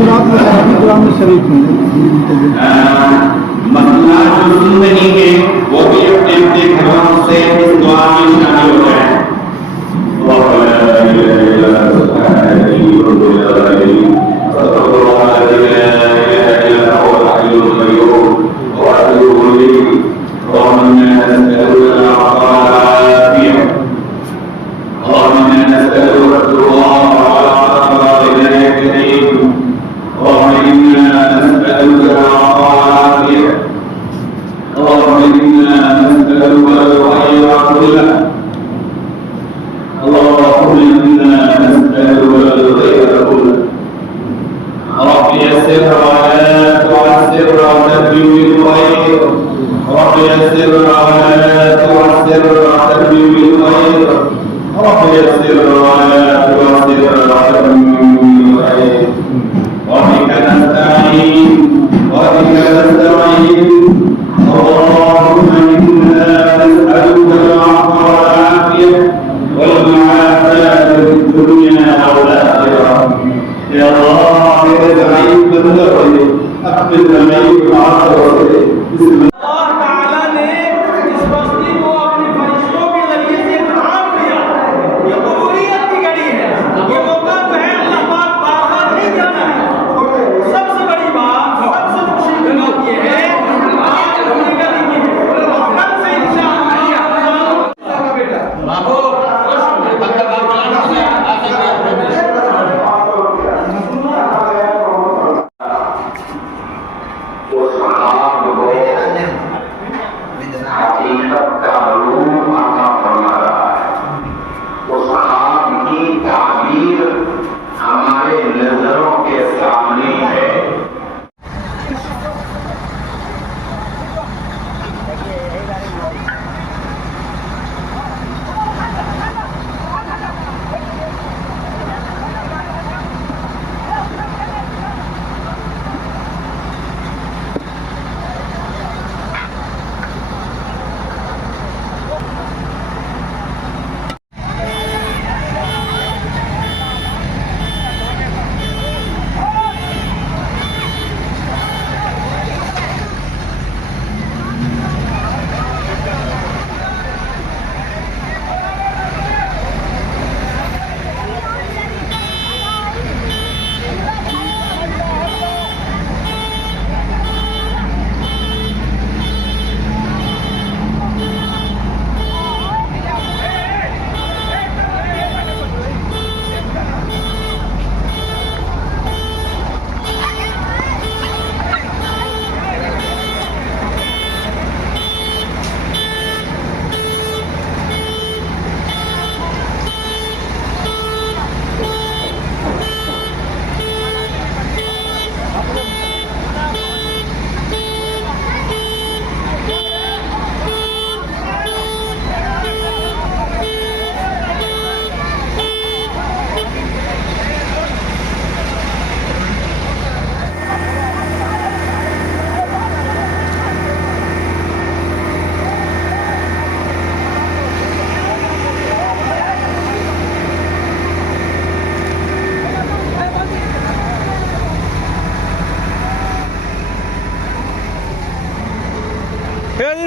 तासुरात वगैरह भी कुरान में शरीफ हैं। मसला जो सुन रही है वो भी अपने अपने घरों से इस दुआ में शामिल हो जाए।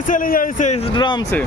चले जाए इस ड्राम से।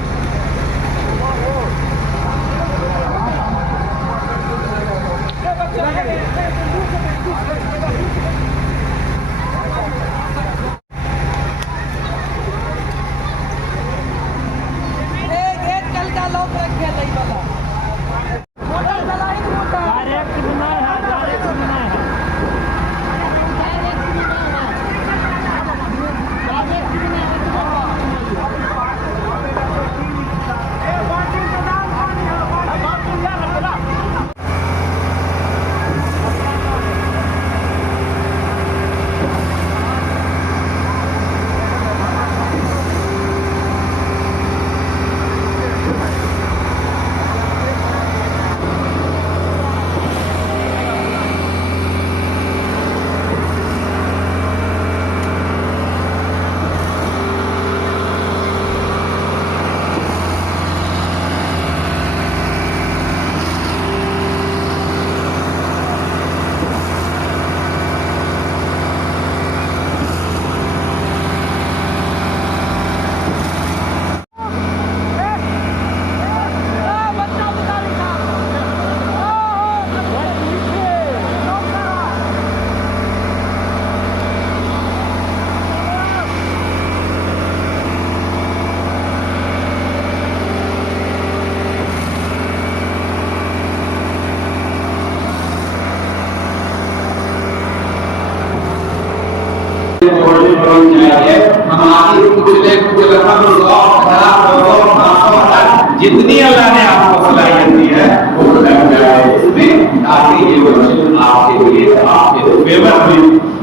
लेबर भी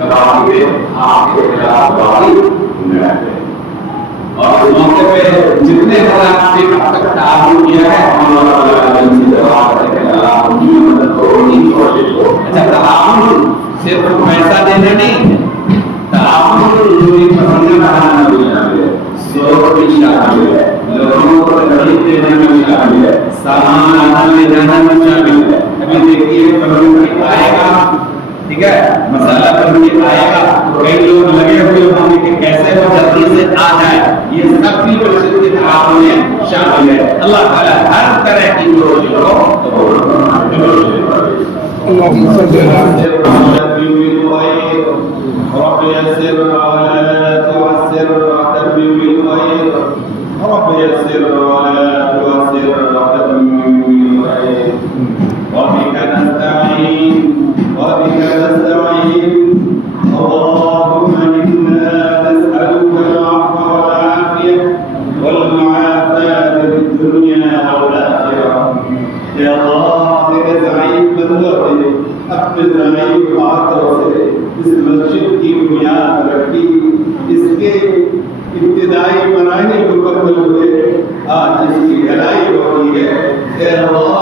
रास्ते आपके खिलाफ बारी लड़ाते। और इस मौके पे जितने हालात से अब तक ताबूत किया है अच्छा ताबूत सिर्फ पैसा देने नहीं ताबूत दूरी पसंद बनाना भी शामिल है सोच भी शामिल है लोगों को तकलीफ देने में भी शामिल है सामान आना ले जाना में शामिल है। अभी देखिए कभी आएगा ठीक है मसाला कभी आएगा कई लोग लगे हुए होंगे कि कैसे वो जल्दी से आ जाए ये सब भी मस्जिद के ताबूत में शामिल है। अल्लाह ताला हर तरह की रोजियों को اللهم صل على رب يسر ولا تعسر وتمم بالخير رب يسر ولا تعسر وتمم بالخير وبك نستعين اللهم إنا نسألك العفو والعافية والمعافاة في الدنيا والآخرة يا الله तेरे ज़ाइम बंदों ने अपने ज़ाइम बातों से इस मस्जिद की बुनियाद रखी इसके इब्तिदाई बनाने मुकम्मल हुए आज इसकी गहराई हो रही है। ए अल्लाह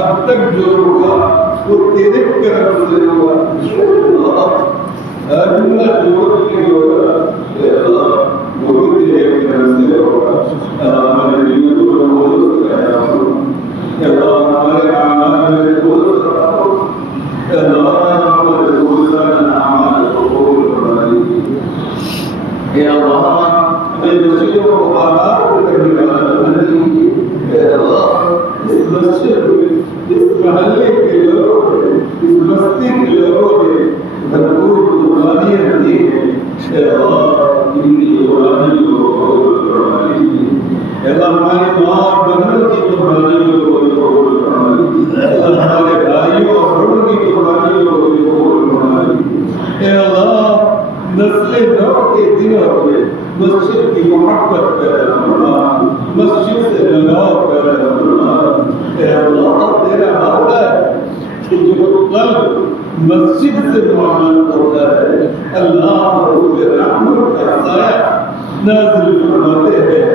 अब तक जो हुआ वो तेरे करम से हुआ अल्लाह जो भी होगा वो भी तेरे करम से होगा। हमारे दिल को बोल सकता हमारे आमाल में बोल सकता हमारे बोल सकता कबूल फरमाइए। या अल्लाह हमें मस्जिदों को आबाद करने वाला बनाइए। या अल्लाह इस मस्जिद में इस महल्ले के लोगों ने इस बस्ती के लोगों ने भरपूर कुर्बानियां दी हैं। या अल्लाह इनकी कुर्बानी को कबूल फरमाइए। या अल्लाह हमारी माँ और बहनों की कुर्बानियों को कबूल फरमाइए। हमारे भाइयों और बहनों की कुर्बानियों को कबूल फरमाइए। या अल्लाह नस्ले नौ के दिनों में मस्जिद की मोहब्बत पैदा फरमा मस्जिद से लगाव पैदा फरमा। या अल्लाह तेरा वादा है कि जो कल्ब मस्जिद से मुआमला होता है अल्लाह उसके रहमत का साया नाज़िल फरमाते हैं।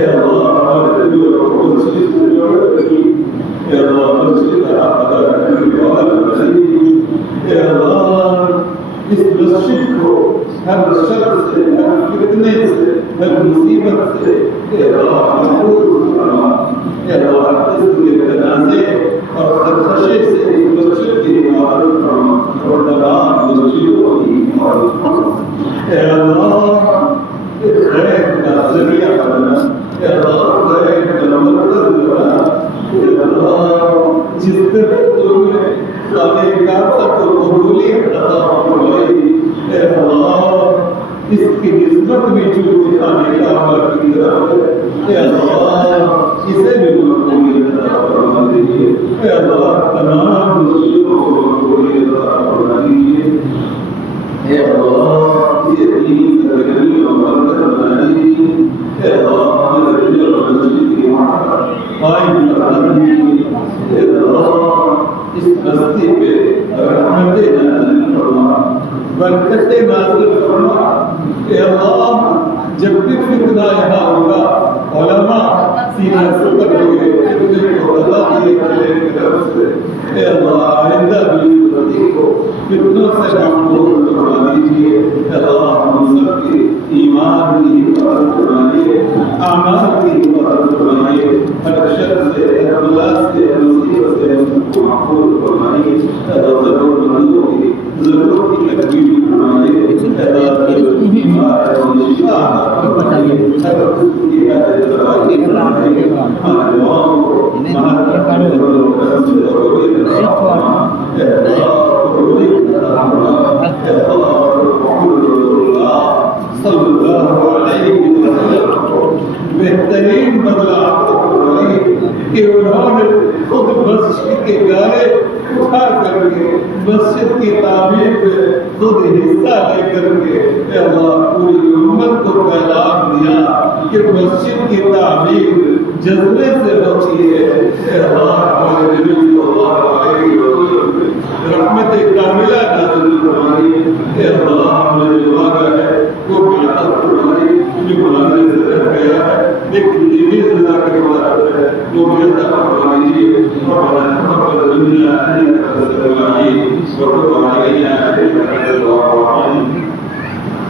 या अल्लाह हमारे दिलों को मस्जिद से जोड़ रखी। या अल्लाह मस्जिद का अदा करने वाला बनाइए। या अल्लाह इस मस्जिद को हर शर से हर फितने से हर मुसीबत से या अल्लाह महफूज फरमा। या अल्लाह इसके तनाज़े और खदशे से इस मस्जिद की इमारत फरमा और तमाम मस्जिदों की इमारत फरमा। या अल्लाह खैर का ज़रिया बना। या अल्लाह खैर का मकसद बना। या अल्लाह जिस तरह तुमने खाने काबा को कबूलियत अता फरमाई या अल्लाह इसकी निस्बत भी जो खाने काबा की तरफ है या अल्लाह इसे भी कबूलियत अता फरमा दीजिए। या अल्लाह तमाम मुस्लिमों को कबूलियत अता फरमा दीजिए। या अल्लाह ये दीन सरगर्मी और बरकत बना दीजिए। या अल्लाह हमारे दिल और मस्जिद की मोहब्बत कायम करा दीजिए। या अल्लाह इस बस्ती पे रहमतें नाज़िल फरमा बरकतें नाज़िल फरमा। या अल्लाह जब भी फितना यहाँ होगा उलमा सीना सुपर हुए फितने को अल्लाह दिए तेरे तरफ से। या अल्लाह आइंदा भी इस बस्ती को फितनों से महफूज फरमा दीजिए। या अल्लाह हम सबकी ईमान की हिफाज़त फरमाइए आमाल की हिफाज़त फरमाइए हर शर से हर बला से हर मुसीबत से हमको महफूज फरमाइए। ज़रूरतमंदों की ज़रूरत की तकमील फरमाइए। बीमार और शिफा फरमाइए। हर किस्म की हाजत रवाई फरमाइए। हमारे दुआओं को महान करम से कबूल फरमा। या अल्लाह कबूल फरमा। या अल्लाह सल्लल्लाहु अलैहि वसल्लम बेहतरीन बदला आपको फरमाई कि उन्होंने खुद मस्जिद के गारे उठा करके मस्जिद की तामीर में खुद हिस्सा लेकर के अल्लाह पूरी उम्मत को पैगाम दिया कि मस्जिद की तामीर जज्बे से होती है। अल्लाह हमारे नबी सल्लल्लाहु अलैहि वसल्लम रहमत कामिला नाज़िल फरमाई। हे अल्लाह हमारे दुआ है वो भी अता फरमाई जो बुलाने से रह गया है लेकिन ये सजा के बाद है वो भी अता फरमाई रब्बना तक़ब्बल मिन्ना innaka antas samiul wa tub alayna innaka antal wahhab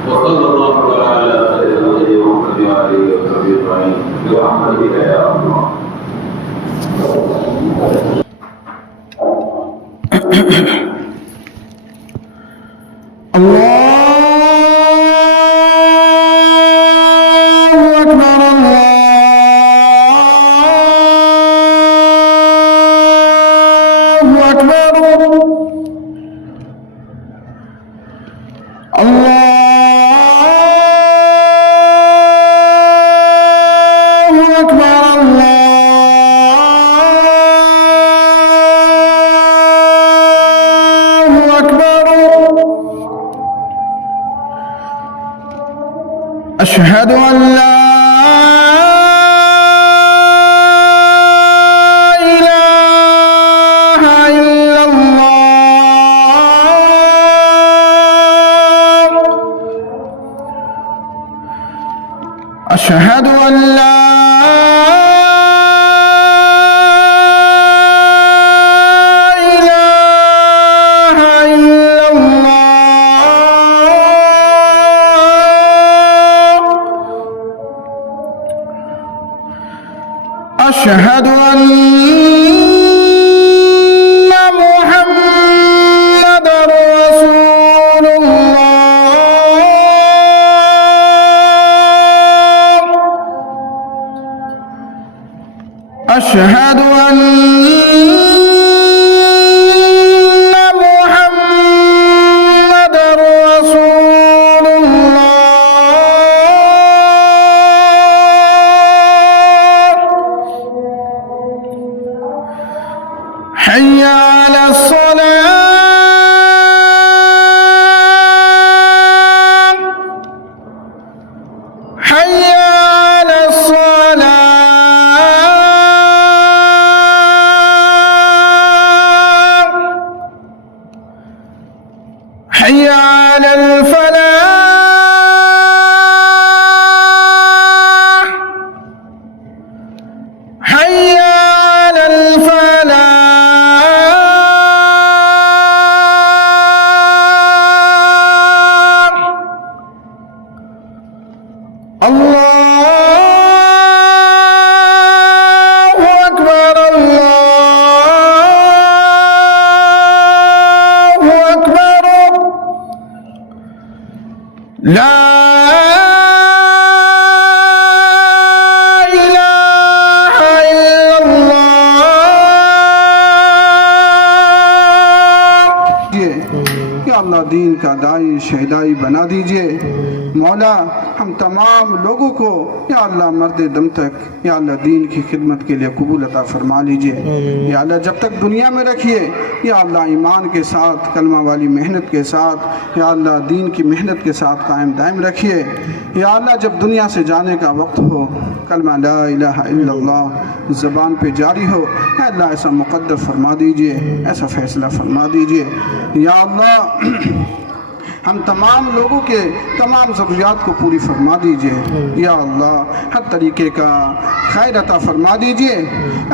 وصلى الله تعالى على سيدنا محمد وعلى اله وصحبه اجمعين برحمتك يا الله أشهد أن لا إله إلا الله أشهد أن لا إله إلا الله أشهد أن محمد رسول الله أشهد أن محمد رسول الله حي على الصلاة حي على الصلاة حي على الفلاح حي على الفلاح الله أكبر الله أكبر لا إله إلا الله या अल्लाह दीन का दाई शहदाई बना दीजिए मौला हम तमाम लोगों को या अल्लाह मर्द दम तक या अल्लाह दीन की खिदमत के लिए कबूल अता फरमा लीजिए या अल्लाह जब तक दुनिया में रखिए या अल्लाह ईमान के साथ कलमा वाली मेहनत के साथ या अल्लाह दीन की मेहनत के साथ कायम दायम रखिए या अल्लाह जब दुनिया से जाने का वक्त हो कलमा ला इलाहा इल्लल्लाह ज़बान पे जारी हो या अल्लाह ऐसा मुक़द्दर फरमा दीजिए ऐसा फ़ैसला फरमा दीजिए या अल्लाह हम तमाम लोगों के तमाम ज़रूरियात को पूरी फरमा दीजिए या अल्लाह हर तरीके का खैर अता फरमा दीजिए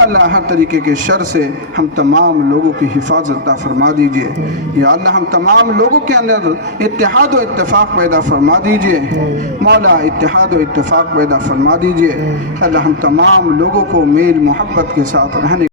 अल्लाह हर तरीके के शर से हम तमाम लोगों की हिफाजत अता फरमा दीजिए या अल्लाह हम तमाम लोगों के अंदर इत्तेहाद और इत्तेफाक पैदा फरमा दीजिए मौला इत्तेहाद और इत्तेफाक पैदा फरमा दीजिए अल्लाह हम तमाम लोगों को मेल मोहब्बत के साथ रहने